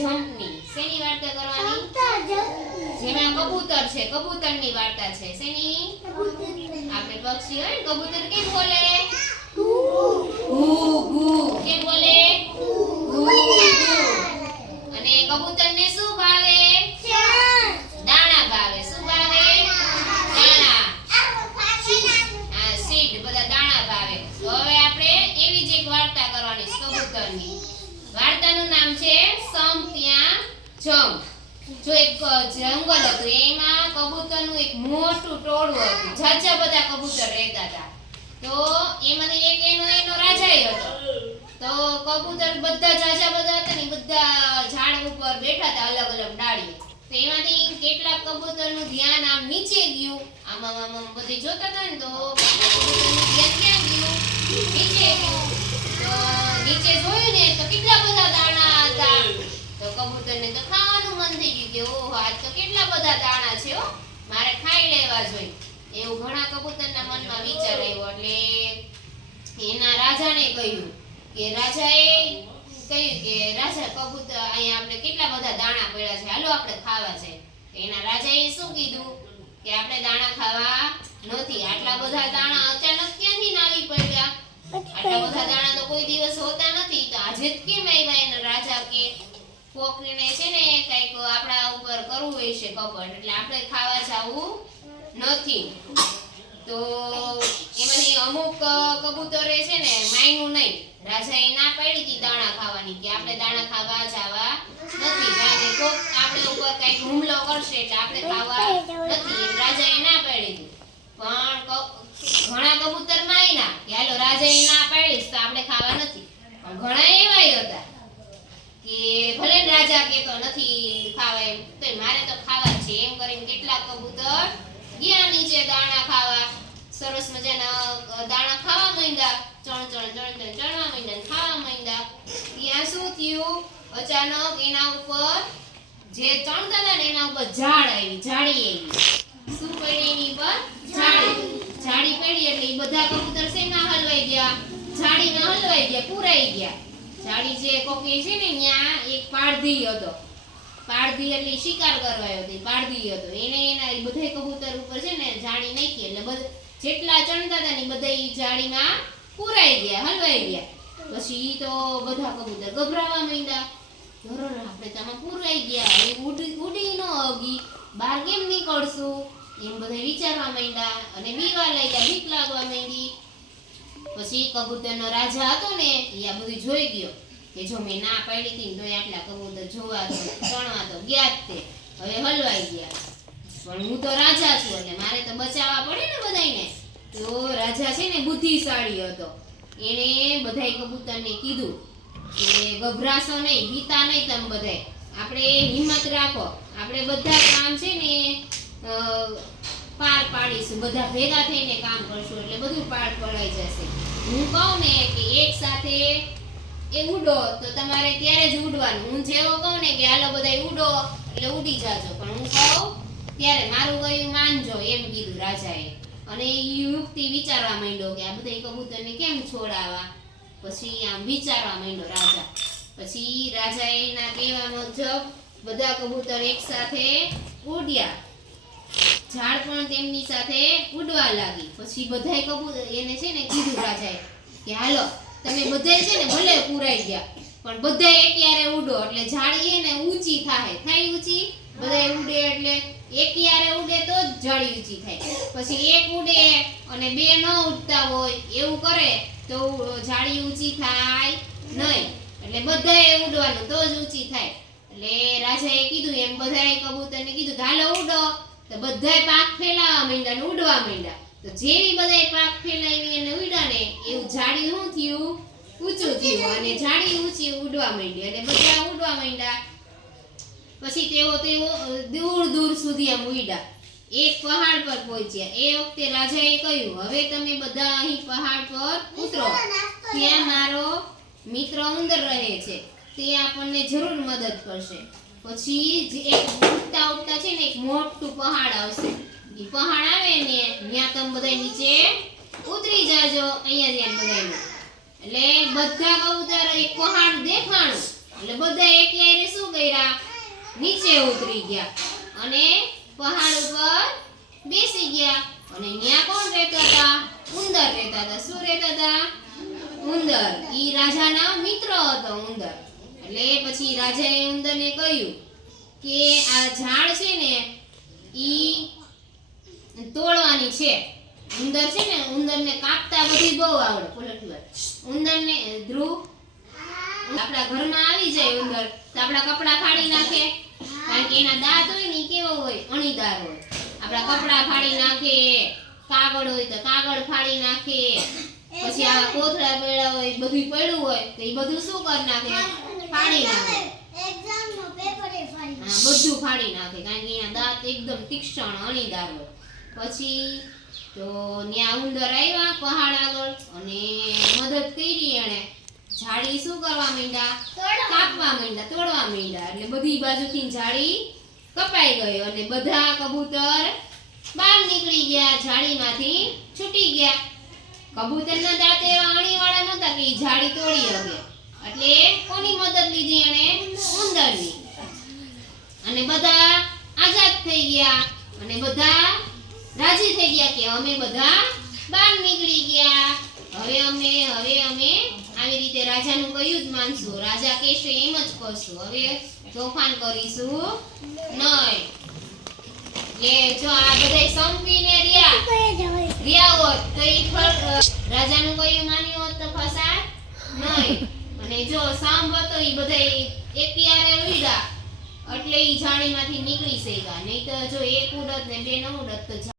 જમ્પની શેની વાર્તા કરવાની? જેમાં કબૂતર છે. કબૂતરની વાર્તા છે. શેની? આપણે પક્ષી હોય કબૂતર કેમ બોલે? ઘૂ ઘૂ કેમ બોલે? ઘૂ અને કબૂતરને શું ભાવે? દાણા ભાવે. શું ભાવે? દાણા. સીડ. બધા દાણા ભાવે. તો હવે આપણે એવી જ એક વાર્તા કરવાની છે કબૂતરની. વાર્તાનું નામ છે સમ ત્યાં જમ જો એક જંગલ હતું, એમાં કબૂતરનું એક મોટું ટોળું હતું. ઝાઝા બધા કબૂતર રહેતા હતા. તો એમાંથી એક એનો એનો રાજા હતો. તો કબૂતર બધા ઝાઝા બધા હતા ને બધા ઝાડ ઉપર બેઠા હતા અલગ અલગ ડાળીએ. તો એમાંથી કેટલાક કબૂતરનું ધ્યાન આમ નીચે ગયું. આમાં, આમ બધે જોતા હતા ને તો કબૂતરનું ધ્યાન ક્યાં ગયું? નીચે ગયું. નીચે જોયું ને તો કેટલા બધા દાણા હતા? તો કબૂતરને તો ખાવાનું મન થઈ ગયું કે, ઓહો, આજ તો કેટલા બધા દાણા છે હો. મારે ખાઈ લેવા જોઈએ. એવું ઘણા કબૂતરના મનમાં વિચાર આવ્યો એટલે એના રાજાને કહ્યું કે, રાજાએ કહ્યું કે, રાજા, કબૂતર, અહીંયા આપણે કેટલા બધા દાણા પડ્યા છે. હાલો, આપણે ખાવા છે. એના રાજાએ શું કીધું? કે, આપણે દાણા ખાવા નથી. આટલા બધા દાણા અચાનક ક્યાંથી નાવી પડ્યા? આટલા બધા દાણા તો કોઈ દિવસ હોતા નથી. તો આજે જ કેમ આવ્યા એના રાજા કે કોકને છે ને કંઈક આપણા ઉપર કરવું હોય છે કપટ. એટલે આપણે ખાવા જાવું નથી. તો એમાંથી અમુક કબૂતરે છે ને માન્યું નહીં. રાજાએ ના પાડી હતી દાણા ખાવાની કે આપણે દાણા ખાવા જવા નથી. કારણ કે કોક આપણે ઉપર કંઈક હુમલો કરશે એટલે આપણે ખાવા નથી. એમ રાજાએ ના પાડી હતી પણ ઘણા કબૂતર માયના કે હાલો, રાજાએ ના પાડીશ તો આપણે ખાવા નથી. પણ ઘણા એવાય હતા કે ભલે રાજા રાજા તો નથી ખાવા એમ. તો મારે તો ખાવા છે. એમ કરીને કેટલા કબૂતર ગયા નીચે દાણા ખાવા. સરસ મજાના દાણા ખાવા માંડ્યા. ચણ ચણ ચણ ચણ ચણવા માંડ્યા ને ખાવા માંડ્યા. ત્યાં શું થયું? અચાનક એના ઉપર જે ચણતા હતા ને એના ઉપર ઝાડ આવી, ઝાડી આવી. શું કરી એની પડી એટલે એ બધા કબૂતર શેમાં હલવાઈ ગયા જાળીમાં હલવાઈ ગયા, પુરાઈ ગયા. જાળી જે કોકી છે ને ત્યાં એક પાડધી હતો. પાડધી એટલે શિકાર કરવા હતો પાડધી હતો. એને એના બધા કબૂતર ઉપર છે ને જાળી નાખી એટલે બધા, જેટલા ચણતા હતા ને બધા એ જાળીમાં પુરાઈ ગયા, હલવાઈ ગયા. પછી તો બધા કબૂતર ગભરાવા માંડ્યા. ધોરણ આપણે તમે પુરાઈ ગયા ઉડી ઉડી ન હગી. બહાર કેમ નીકળશું? એમ બધા વિચારવા માંડ્યા અને બીવા લાગ્યા, બીક લાગવા માંડી. પછી કબૂતરનો રાજા હતો ને એ આ બધું જોઈ ગયો કે જો મેં ના પાડી હતી ને આટલા કબૂતર જોવા તો, ચણવા તો ગયા જ તે. હવે હલવાઈ ગયા. પણ હું તો રાજા છું એટલે મારે તો બચાવવા પડે ને બધાને તો રાજા છે ને બુદ્ધિશાળી હતો. એણે બધાય કબૂતરને કીધું કે ગભરાશો નહીં ગીતા નહીં તમે બધાય. આપણે હિંમત રાખો. આપણે બધા કામ છે ને પાર પાડીશું, બધા ભેગા થઈને કામ કરશું એટલે બધું પાર પડાઈ જશે. હું કહું ને કે એક સાથે એ ઉડો તો તમારે ત્યારે જ ઉડવાનું હું જેવો કહું ને કે હાલો બધા ઉડો એટલે ઉડી જાજો. પણ હું કહું, ત્યારે મારું કહ્યું માનજો, એમ કીધું રાજાએ. અને એ યુક્તિ વિચારવા માંડ્યો કે આ બધા કબૂતરને કેમ છોડાવા? પછી આમ વિચારવા માંડ્યો રાજા. પછી રાજાએ એના કહેવા મુજબ બધા કબૂતર એક સાથે ઉડ્યા ઝાડ પણ તેમની સાથે ઉડવા લાગી. પછી બધાય કબૂતર એને છે ને કીધું રાજાએ કે, હાલો, તમે બધાય છે ને ભલે પુરાઈ ગયા, પણ બધાએ એકયારે ઉડો, એટલે જાળી એ ને ઊંચી થાય થાય ઊંચી? બધાય ઉડે એટલે એકયારે ઉડે તો જ જાળી ઊંચી થાય. પછી એક ઉડે અને બે ન ઉડતા હોય, એવું કરે તો જાળી ઊંચી થાય નહીં. એટલે બધાએ ઉડવાનું તો જ ઊંચી થાય. એટલે રાજાએ કીધું, એમ બધાએ કબૂતરને કીધું હાલો, ઉડો. તો બધાય પાક ફેલાવા માંડ્યા ને ઉડવા માંડ્યા. તો જેવી બધાય પાક ફેલાવી અને ઉડ્યા ને, એવું જાડી શું થયું? ઊંચું થયું. અને જાડી ઊંચી ઉડવા માંડી. અને બધા ઉડવા માંડ્યા. પછી તેઓ તેઓ દૂર દૂર સુધી આમ ઉડ્યા. એક પહાડ પર પહોંચ્યા. એ વખતે રાજાએ કહ્યું, હવે તમે બધા અહીં પહાડ પર ઉતરો. ત્યાં મારો મિત્ર ઉંદર રહે છે. તે આપણને જરૂર મદદ કરશે. પછી જે એક ઉડતા ઉડતા છે ને, એક મોટું પહાડ આવશે. એ પહાડ આવે ને, ત્યાં તમે બધા નીચે ઉતરી જાજો, અહીંયા ધ્યાન બધાયનું. એટલે બધા કબૂતર એક પહાડ દેખાણું. એટલે બધા એક યારે શું કર્યા? નીચે ઉતરી ગયા. અને પહાડ ઉપર બેસી ગયા. અને ત્યાં કોણ રહેતા હતા? ઉંદર રહેતા હતા. શું રહેતા હતા? ઉંદર. ઈ રાજાના મિત્ર હતો, ઉંદર. એટલે પછી રાજાએ ઉંદરને કહ્યું કે આ ઝાડ છે ને, ઈ તોડવાની છે. ઉંદર છે ને, ઉંદરને કાપતા બધી બહુ આવડે. પલટવાર ઉંદરને ધ્રુવ, આપણા ઘરમાં આવી જાય ઉંદર, તો આપણા કપડાં ફાડી નાખે. કારણ કે એના દાંત હોય ને કેવો હોય? અણીદાર હોય. આપણા કપડાં ફાડી નાખે, કાગળ હોય તો કાગળ ફાડી નાખે. પછી આવા કોથળા પડ્યા હોય, બધું પડ્યું હોય, તો એ બધું શું કરી નાખે? ફાડી નાખે. એક્ઝામનો પેપર એ ફાડી હા, બધું ફાડી નાખે કારણ કે એના દાંત એકદમ તીક્ષ્ણ અણીદાર. હોય પછી તો ત્યાં ઉંદર આવ્યા પહાડ આગળ અને મદદ કરી એણે. ઝાડી શું કરવા માંડ્યા? કાપવા માંડ્યા તોડવા માંડ્યા. એટલે બધી બાજુથી ઝાડી કપાઈ ગયો અને બધા કબૂતર બહાર નીકળી ગયા ઝાડીમાંથી છૂટી ગયા. કબૂતરના દાંત એવા અણીવાળા નહોતા કે જાળી તોડી શકે. એટલે લીધી એને ઉંદરની અને બધા આઝાદ થઈ ગયા. અને બધા રાજી થઈ ગયા કે અમે બધા બહાર નીકળી ગયા. હવે અમે હવે અમે આવી રીતે રાજાનું કયું જ માનશું? રાજા કહેશે એમ જ કરશું. હવે તોફાન કરીશું. નહીં. એટલે જો આ બધા સંપીને રહ્યા. રહ્યા હોત તો એ રાજાનું કયું માન્યું હોત તો ફસાત? નહીં. અને જો સાંભ હતો ઈ બધા એકિયારે ઉડ્યા એટલે ઈ જાળીમાંથી નીકળી શક્યા. નહીં તો જો એક ઉડત ને બે ન ઉડત તો